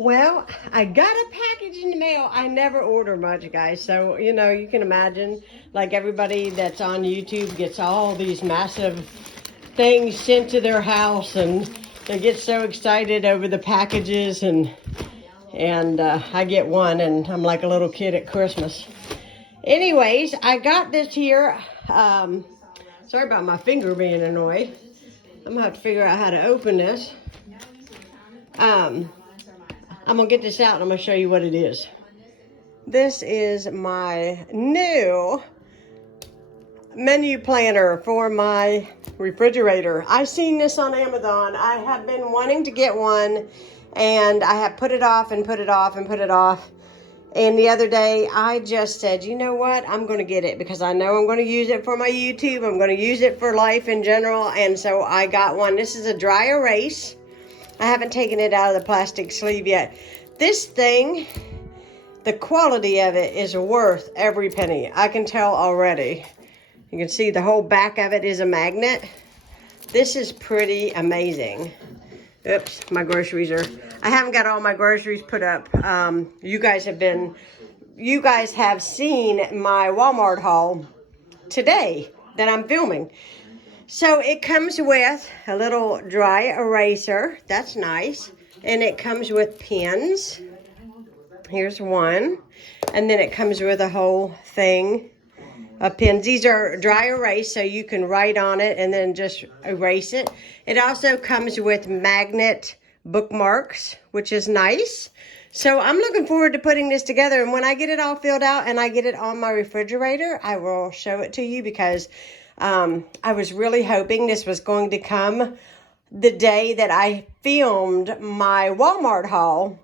Well, I got a package in the mail. I never order much, guys. So, you know, you can imagine, like everybody that's on YouTube gets all these massive things sent to their house, and they get so excited over the packages, and I get one, and I'm like a little kid at Christmas. Anyways, I got this here. Sorry about my finger being annoyed. I'm gonna have to figure out how to open this. I'm gonna get this out and I'm gonna show you what it is. This is my new menu planner for my refrigerator. I seen this on Amazon. I have been wanting to get one, and I have put it off and put it off and put it off. And the other day, I just said, you know what? I'm going to get it because I know I'm going to use it for my YouTube. I'm going to use it for life in general. And so I got one. This is a dry erase. I haven't taken it out of the plastic sleeve yet. This thing, the quality of it is worth every penny. I can tell already. You can see the whole back of it is a magnet. This is pretty amazing. Oops, my groceries are, I haven't got all my groceries put up. You guys have seen my Walmart haul today that I'm filming. So it comes with a little dry eraser. That's nice. And it comes with pens. Here's one. And then it comes with a whole thing of pens. These are dry erase, so you can write on it and then just erase it. It also comes with magnet bookmarks, which is nice. So I'm looking forward to putting this together. And when I get it all filled out and I get it on my refrigerator, I will show it to you because I was really hoping this was going to come the day that I filmed my Walmart haul.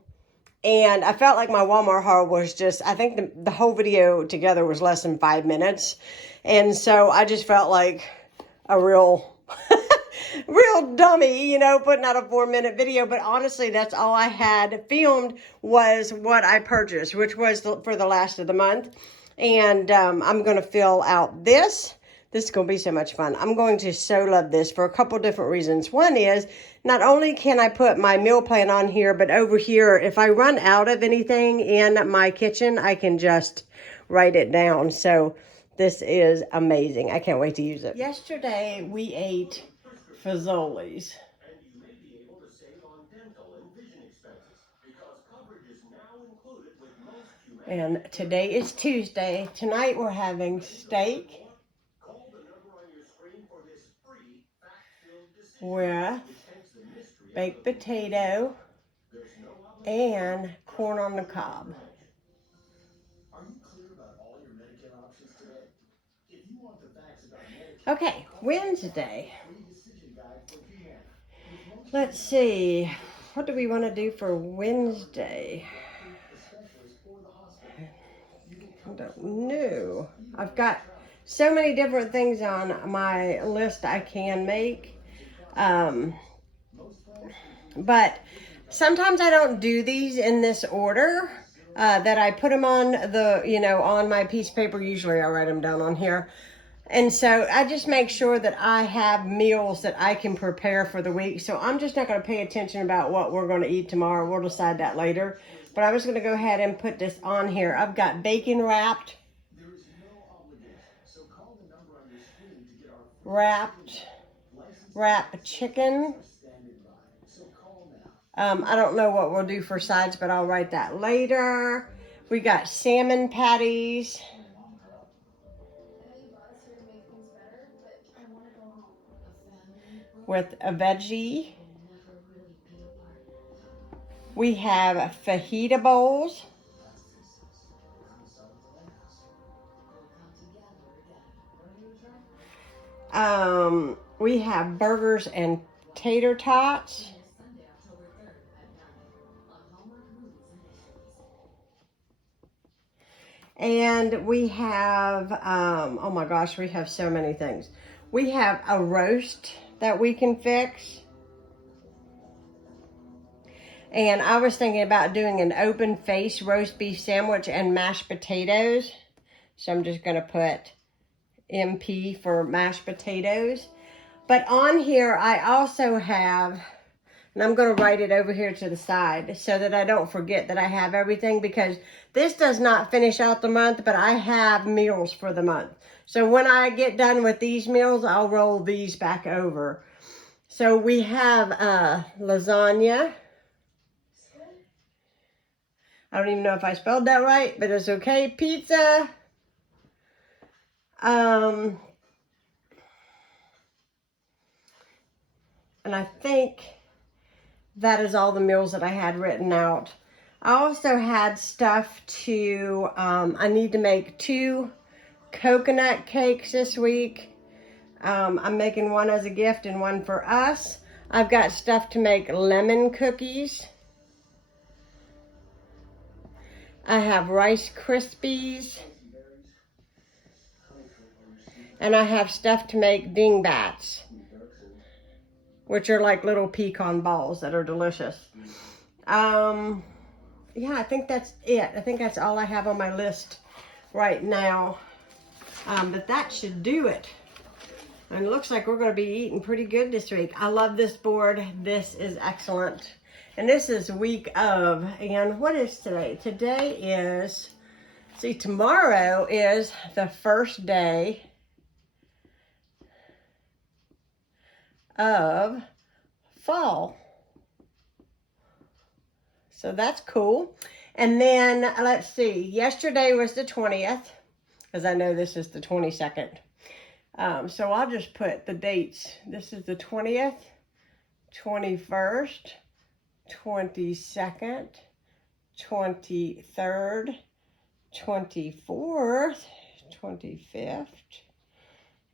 And I felt like my Walmart haul was just, I think the whole video together was less than 5 minutes. And so I just felt like a real dummy, you know, putting out a 4-minute video. But honestly, that's all I had filmed was what I purchased, which was for the last of the month. And I'm going to fill out this. This is going to be so much fun. I'm going to so love this for a couple different reasons. One is, not only can I put my meal plan on here, but over here, if I run out of anything in my kitchen, I can just write it down. So this is amazing. I can't wait to use it. Yesterday, we ate Fazoli's. And today is Tuesday. Tonight, we're having steak with baked potato and corn on the cob. Okay, Wednesday. Let's see. What do we want to do for Wednesday? I don't know. I've got so many different things on my list I can make. But sometimes I don't do these in this order, that I put them on the, you know, on my piece of paper. Usually I write them down on here. And so I just make sure that I have meals that I can prepare for the week. So I'm just not going to pay attention about what we're going to eat tomorrow. We'll decide that later. But I was going to go ahead and put this on here. I've got bacon wrapped chicken. I don't know what we'll do for sides, but I'll write that later. We got salmon patties. With a veggie. We have fajita bowls. We have burgers and tater tots. And we have, oh my gosh, we have so many things. We have a roast that we can fix. And I was thinking about doing an open face roast beef sandwich and mashed potatoes. So I'm just going to put MP for mashed potatoes. But on here, I also have And I'm going to write it over here to the side so that I don't forget that I have everything, because this does not finish out the month, but I have meals for the month. So when I get done with these meals, I'll roll these back over. So we have lasagna. I don't even know if I spelled that right, but it's okay. Pizza. And I think that is all the meals that I had written out. I also had stuff to, I need to make 2 coconut cakes this week. I'm making one as a gift and one for us. I've got stuff to make lemon cookies. I have Rice Krispies. And I have stuff to make dingbats, which are like little pecan balls that are delicious. Yeah, I think that's it. I think that's all I have on my list right now. But that should do it. And it looks like we're going to be eating pretty good this week. I love this board. This is excellent. And this is week of, and what is today? Today is, see, tomorrow is the first day of fall. So that's cool. And then let's see, yesterday was the 20th, because I know this is the 22nd. So I'll just put the dates. This is the 20th, 21st, 22nd, 23rd, 24th, 25th,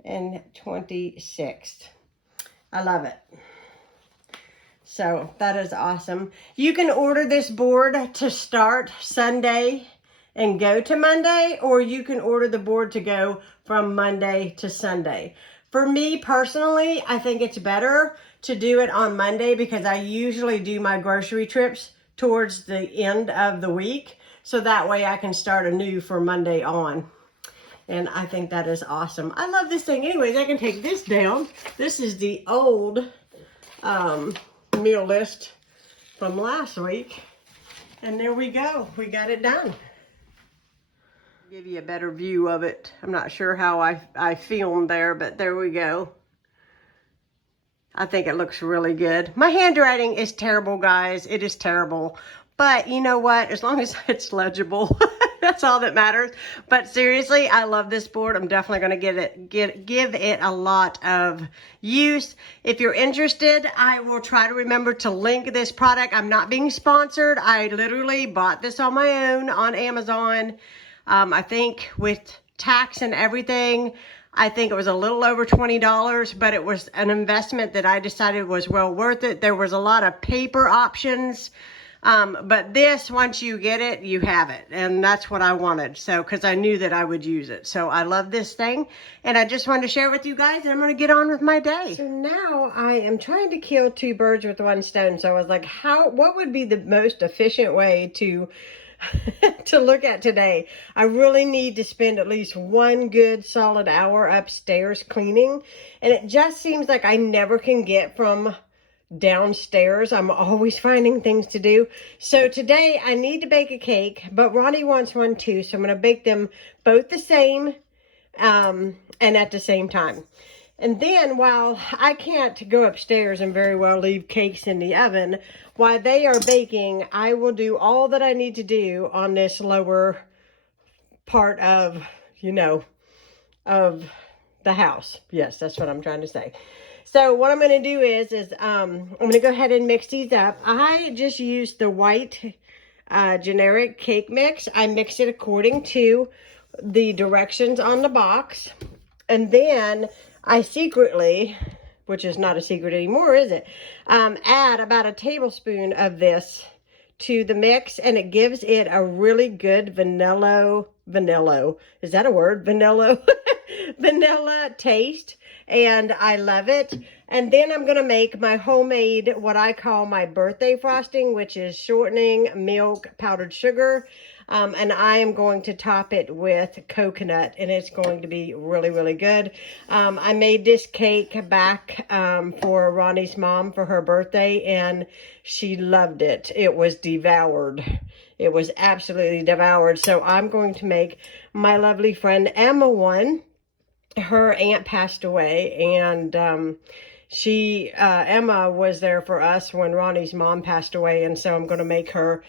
and 26th. I love it. So that is awesome. You can order this board to start Sunday and go to Monday, or you can order the board to go from Monday to Sunday. For me personally, I think it's better to do it on Monday, because I usually do my grocery trips towards the end of the week. So that way I can start anew for Monday on. And I think that is awesome. I love this thing. Anyways, I can take this down. This is the old meal list from last week. And there we go. We got it done. Give you a better view of it. I'm not sure how I filmed there, but there we go. I think it looks really good. My handwriting is terrible, guys. It is terrible. But you know what? As long as it's legible, that's all that matters. But seriously, I love this board. I'm definitely going to give it a lot of use. If you're interested, I will try to remember to link this product. I'm not being sponsored. I literally bought this on my own on Amazon. I think with tax and everything, I think it was a little over $20, but it was an investment that I decided was well worth it. There was a lot of paper options. But this, once you get it, you have it. And that's what I wanted. So, because I knew that I would use it. So I love this thing. And I just wanted to share it with you guys. And I'm going to get on with my day. So now I am trying to kill 2 birds with 1 stone. So I was like, what would be the most efficient way to to look at today? I really need to spend at least 1 good solid hour upstairs cleaning. And it just seems like I never can get from downstairs. I'm always finding things to do. So today I need to bake a cake, but Ronnie wants one too. So I'm going to bake them both the same and at the same time. And then while I can't go upstairs and very well leave cakes in the oven, while they are baking, I will do all that I need to do on this lower part of, of the house. Yes, that's what I'm trying to say. So what I'm going to do is I'm going to go ahead and mix these up. I just used the white generic cake mix. I mixed it according to the directions on the box. And then I secretly, which is not a secret anymore, is it? Add about a tablespoon of this to the mix, and it gives it a really good vanilla, is that a word? Vanilla taste. and I love it. And then I'm gonna make my homemade, what I call my birthday frosting, which is shortening, milk, powdered sugar. And I am going to top it with coconut, and it's going to be really, really good. I made this cake back for Ronnie's mom for her birthday, and she loved it. It was devoured. It was absolutely devoured. So I'm going to make my lovely friend Emma one. Her aunt passed away, and Emma was there for us when Ronnie's mom passed away, and so I'm going to make her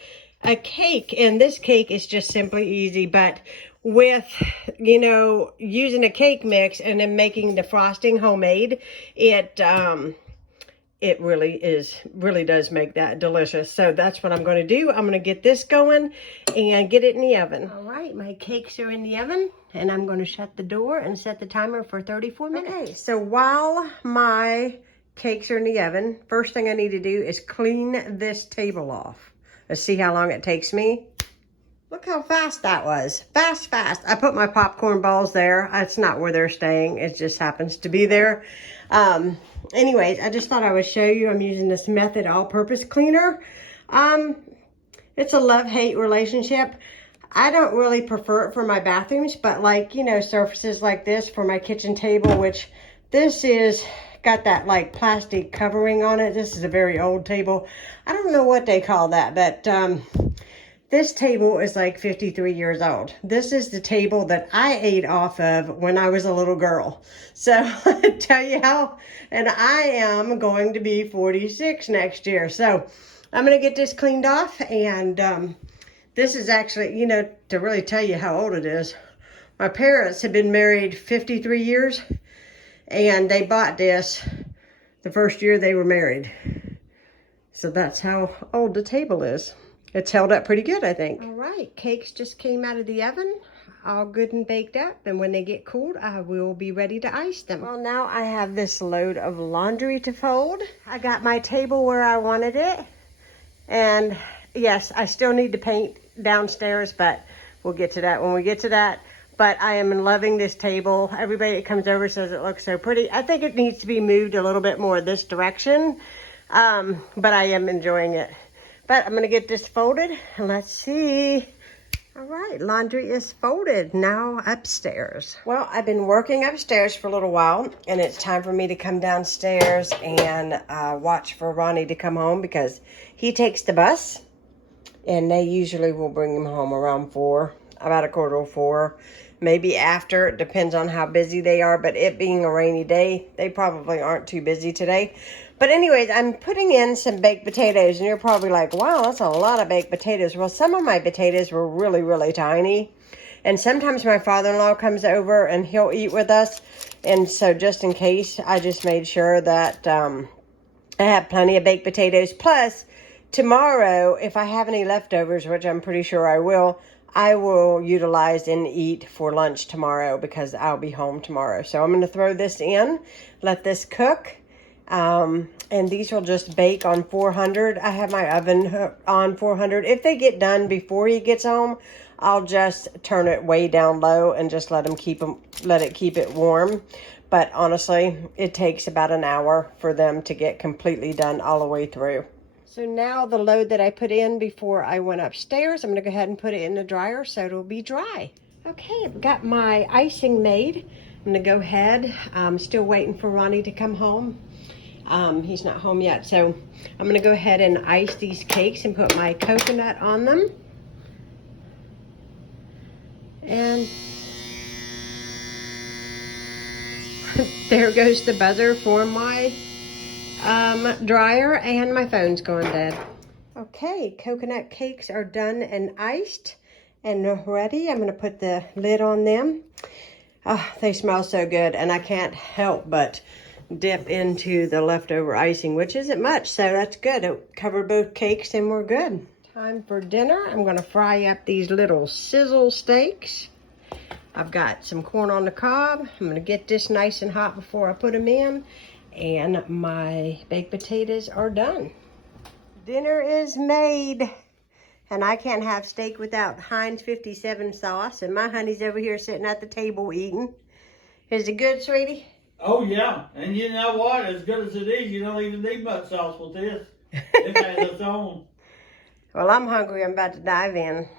a cake. And this cake is just simply easy, but with, you know, using a cake mix and then making the frosting homemade, it really does make that delicious. So that's what I'm going to do. I'm going to get this going and get it in the oven. All right, my cakes are in the oven, and I'm going to shut the door and set the timer for 34 minutes. Okay, so while my cakes are in the oven, first thing I need to do is clean this table off. Let's see how long it takes me. Look how fast that was. Fast, fast. I put my popcorn balls there. That's not where they're staying. It just happens to be there. Anyways, I just thought I would show you. I'm using this Method all-purpose cleaner. It's a love-hate relationship. I don't really prefer it for my bathrooms, but like, you know, surfaces like this for my kitchen table, which this is got that like plastic covering on it. This is a very old table. I don't know what they call that, but this table is like 53 years old. This is the table that I ate off of when I was a little girl. So I tell you how, and I am going to be 46 next year. So I'm going to get this cleaned off. And this is actually, you know, to really tell you how old it is. My parents have been married 53 years, and they bought this the first year they were married. So that's how old the table is. It's held up pretty good, I think. All right, cakes just came out of the oven, all good and baked up. And when they get cooled, I will be ready to ice them. Well, now I have this load of laundry to fold. I got my table where I wanted it. And yes, I still need to paint downstairs, but we'll get to that when we get to that. But I am loving this table. Everybody that comes over says it looks so pretty. I think it needs to be moved a little bit more this direction, but I am enjoying it. But I'm going to get this folded. Let's see. All right, laundry is folded. Now upstairs. Well, I've been working upstairs for a little while, and it's time for me to come downstairs and watch for Ronnie to come home, because he takes the bus, and they usually will bring him home around 4, about 3:45, maybe after. It depends on how busy they are, but it being a rainy day, they probably aren't too busy today. But anyways, I'm putting in some baked potatoes, and you're probably like, wow, that's a lot of baked potatoes. Well, some of my potatoes were really, really tiny. And sometimes my father-in-law comes over and he'll eat with us. And so just in case, I just made sure that I have plenty of baked potatoes. Plus, tomorrow, if I have any leftovers, which I'm pretty sure I will utilize and eat for lunch tomorrow, because I'll be home tomorrow. So I'm going to throw this in, let this cook. And these will just bake on 400. I have my oven on 400. If they get done before he gets home, I'll just turn it way down low and just let it keep it warm. But honestly, it takes about an hour for them to get completely done all the way through. So now the load that I put in before I went upstairs, I'm going to go ahead and put it in the dryer so it'll be dry. Okay, I've got my icing made. I'm going to go ahead. I'm still waiting for Ronnie to come home. He's not home yet, so I'm going to go ahead and ice these cakes and put my coconut on them. And there goes the buzzer for my dryer, and my phone's going dead. Okay, coconut cakes are done and iced and ready. I'm going to put the lid on them. Oh, they smell so good, and I can't help but dip into the leftover icing, which isn't much, so that's good. It covered both cakes and we're good. Time for dinner. I'm going to fry up these little sizzle steaks. I've got some corn on the cob. I'm going to get this nice and hot before I put them in, and my baked potatoes are done. Dinner is made, and I can't have steak without Heinz 57 sauce, and my honey's over here sitting at the table eating. Is it good, sweetie? Oh yeah, and you know what? As good as it is, you don't even need much sauce with this. It has its own. Well, I'm hungry. I'm about to dive in.